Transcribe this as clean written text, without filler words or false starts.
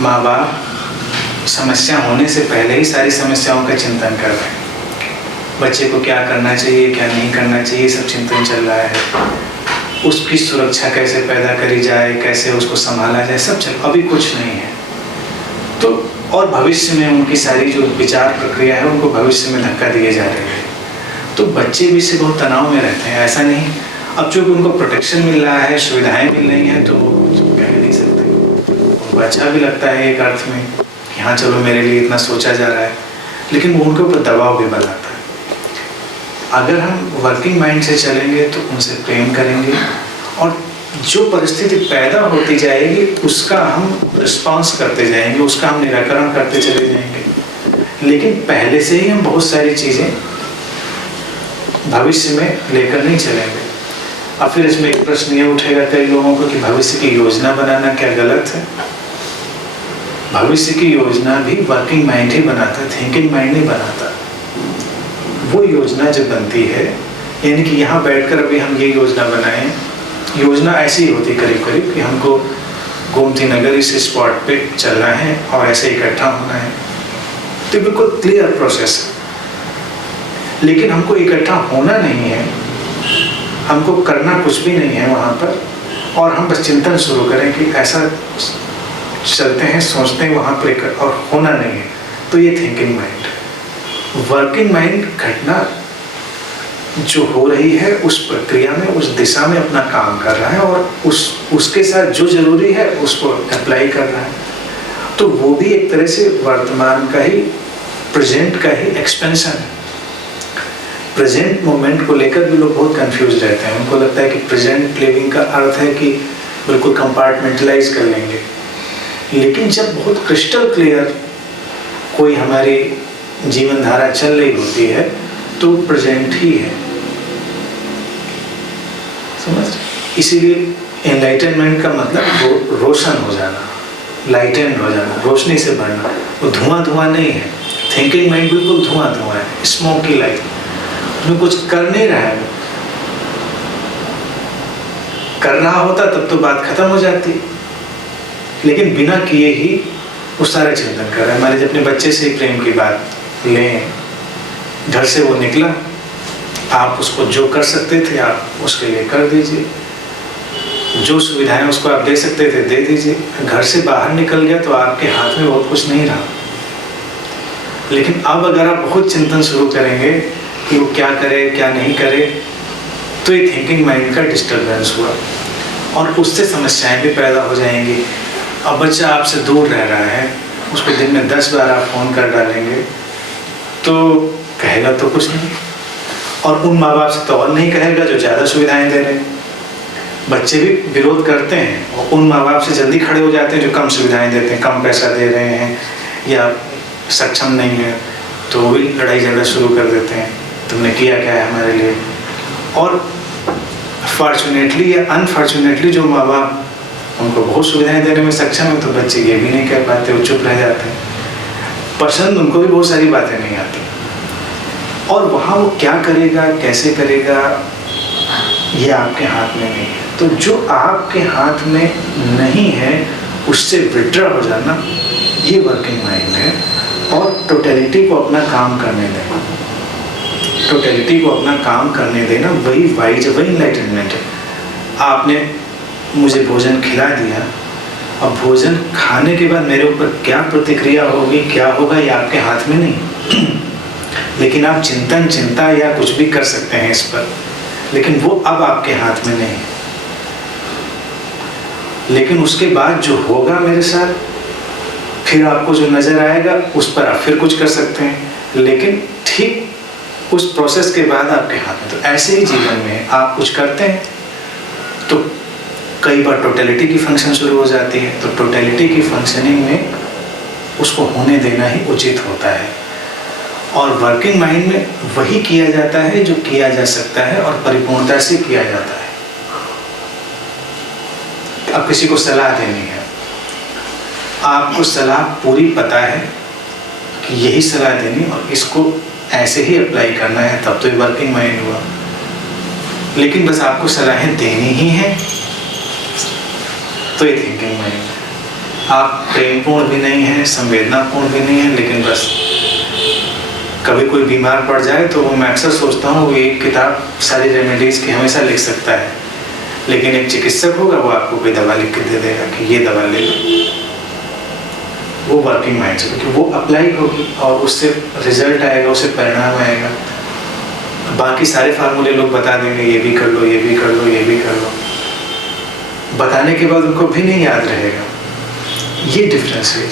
माँ बाप समस्या होने से पहले ही सारी समस्याओं का चिंतन कर रहे हैं। बच्चे को क्या करना चाहिए, क्या नहीं करना चाहिए, सब चिंतन चल रहा है। उसकी सुरक्षा कैसे पैदा करी जाए, कैसे उसको संभाला जाए, सब चल, अभी कुछ नहीं है। तो और भविष्य में उनकी सारी जो विचार प्रक्रिया है उनको भविष्य में धक्का दिए जा रहे हैं। तो बच्चे भी इससे बहुत तनाव में रहते हैं। ऐसा नहीं, अब चूँकि उनको प्रोटेक्शन मिल रहा है, सुविधाएं मिल रही हैं, तो वो कह नहीं सकते। उनको अच्छा भी लगता है एक अर्थ में, हाँ चलो मेरे लिए इतना सोचा जा रहा है, लेकिन वो उनके ऊपर दबाव भी बनाता है। अगर हम वर्किंग माइंड से चलेंगे तो उनसे प्रेम करेंगे और जो परिस्थिति पैदा होती जाएगी उसका हम रिस्पॉन्स करते जाएंगे, उसका हम निराकरण करते चले जाएंगे। लेकिन पहले से ही हम बहुत सारी चीज़ें भविष्य में लेकर नहीं चलेंगे। अब फिर इसमें एक प्रश्न ये उठेगा कई लोगों को कि भविष्य की योजना बनाना क्या गलत है? भविष्य की योजना भी वर्किंग माइंड ही बनाता है, थिंकिंग माइंड नहीं बनाता। वो योजना जब बनती है, यानी कि यहाँ बैठकर अभी हम ये योजना बनाएं, योजना ऐसी ही होती करीब करीब कि हमको गोमती नगर इस स्पॉट पे चलना है और ऐसे इकट्ठा होना है, तो बिल्कुल क्लियर प्रोसेस है। लेकिन हमको इकट्ठा होना नहीं है, हमको करना कुछ भी नहीं है वहाँ पर, और हम बस चिंतन शुरू करें कि ऐसा चलते हैं, सोचते हैं वहाँ पर और होना नहीं है, तो ये थिंकिंग माइंड। वर्किंग माइंड घटना जो हो रही है उस प्रक्रिया में, उस दिशा में अपना काम कर रहा है और उसके साथ जो जरूरी है उसको अप्लाई कर रहा है। तो वो भी एक तरह से वर्तमान का ही, प्रेजेंट का ही एक्सपेंशन है। प्रेजेंट मोमेंट को लेकर भी लोग बहुत कंफ्यूज रहते हैं। उनको लगता है कि प्रेजेंट लिविंग का अर्थ है कि बिल्कुल कंपार्टमेंटलाइज कर लेंगे, लेकिन जब बहुत क्रिस्टल क्लियर कोई हमारी जीवन धारा चल रही होती है तो प्रेजेंट ही है, समझ? इसीलिए एनलाइटनमेंट का मतलब रोशन हो जाना, लाइटेंड हो जाना, रोशनी से भरना। वो धुआं धुआं नहीं है। थिंकिंग माइंड बिल्कुल धुआं धुआं है, स्मोकी लाइट, उसमें कुछ कर नहीं रहा है। कर रहा होता तब तो बात खत्म हो जाती, लेकिन बिना किए ही वो सारा चिंतन कर रहा है। मान लीजिए अपने बच्चे से प्रेम की बात लें, घर से वो निकला, आप उसको जो कर सकते थे आप उसके लिए कर दीजिए, जो सुविधाएं उसको आप दे सकते थे दे दीजिए। घर से बाहर निकल गया तो आपके हाथ में बहुत कुछ नहीं रहा। लेकिन अब अगर आप बहुत चिंतन शुरू करेंगे कि वो क्या करे क्या नहीं करे, तो ये थिंकिंग माइंड का डिस्टर्बेंस हुआ और उससे समस्याएं भी पैदा हो जाएंगी। अब बच्चा आपसे दूर रह रहा है, उसको दिन में 10 बार आप फ़ोन कर डालेंगे तो कहेगा तो कुछ नहीं, और उन माँ बाप से तो और नहीं कहेगा जो ज़्यादा सुविधाएं दे रहे हैं। बच्चे भी विरोध करते हैं और उन माँ बाप से जल्दी खड़े हो जाते हैं जो कम सुविधाएं देते हैं, कम पैसा दे रहे हैं या सक्षम नहीं है, तो वो भी लड़ाई झगड़ा शुरू कर देते हैं, तुमने किया क्या है हमारे लिए। और फॉर्चुनेटली या अनफॉर्चुनेटली जो माँ बाप उनको बहुत सुविधाएं देने में सक्षम है, तो बच्चे ये भी नहीं कह पाते, वो चुप रह जाते हैं। पसंद उनको भी बहुत सारी बातें नहीं आती, और वहाँ वो क्या करेगा कैसे करेगा ये आपके हाथ में नहीं है। तो जो आपके हाथ में नहीं है उससे विड्रॉ हो जाना, ये वर्किंग माइंड है। और टोटलिटी को अपना काम करने देना, टोटलिटी को अपना काम करने देना, वही वाइज, वही एनलाइटनमेंट है। आपने मुझे भोजन खिला दिया, अब भोजन खाने के बाद मेरे ऊपर क्या प्रतिक्रिया होगी, क्या होगा, ये आपके हाथ में नहीं। लेकिन आप चिंतन, चिंता या कुछ भी कर सकते हैं इस पर, लेकिन वो अब आपके हाथ में नहीं है। लेकिन उसके बाद जो होगा मेरे साथ, फिर आपको जो नजर आएगा उस पर आप फिर कुछ कर सकते हैं, लेकिन ठीक उस प्रोसेस के बाद आपके हाथ में। तो ऐसे ही जीवन में आप कुछ करते हैं तो कई बार टोटलिटी की फंक्शन शुरू हो जाती है, तो टोटलिटी की फंक्शनिंग में उसको होने देना ही उचित होता है। और वर्किंग माइंड में वही किया जाता है जो किया जा सकता है और परिपूर्णता से किया जाता है। अब किसी को सलाह देनी है, आपको सलाह पूरी पता है कि यही सलाह देनी और इसको ऐसे ही अप्लाई करना है, तब तो ये वर्किंग माइंड हुआ। लेकिन बस आपको सलाहें देनी ही है, तो ये थिंकिंग माइंड। आप प्रेमपूर्ण भी नहीं हैं, संवेदनापूर्ण भी नहीं हैं, लेकिन बस कभी कोई बीमार पड़ जाए तो मैं अक्सर सोचता हूँ वो एक किताब सारी रेमेडीज़ की हमेशा लिख सकता है, लेकिन एक चिकित्सक होगा वो आपको कोई दवा लिख के दे देगा कि ये दवा ले लो। वो वर्किंग माइंड से, क्योंकि वो अप्लाई होगी और उससे रिजल्ट आएगा, उससे परिणाम आएगा। बाकी सारे फार्मूले लोग बता देंगे, ये भी कर लो, ये भी कर लो, ये भी कर लो, बताने के बाद उनको भी नहीं याद रहेगा। ये डिफरेंस है।